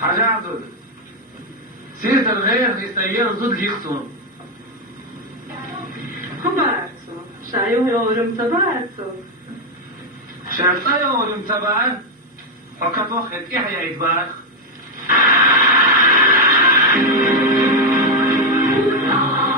حاجة عدد سيرة الغير يستير ضد يخصون خبرتو شايو يورم تبعتو شرطة يورم تبع فقط وقت إحيا إتبارك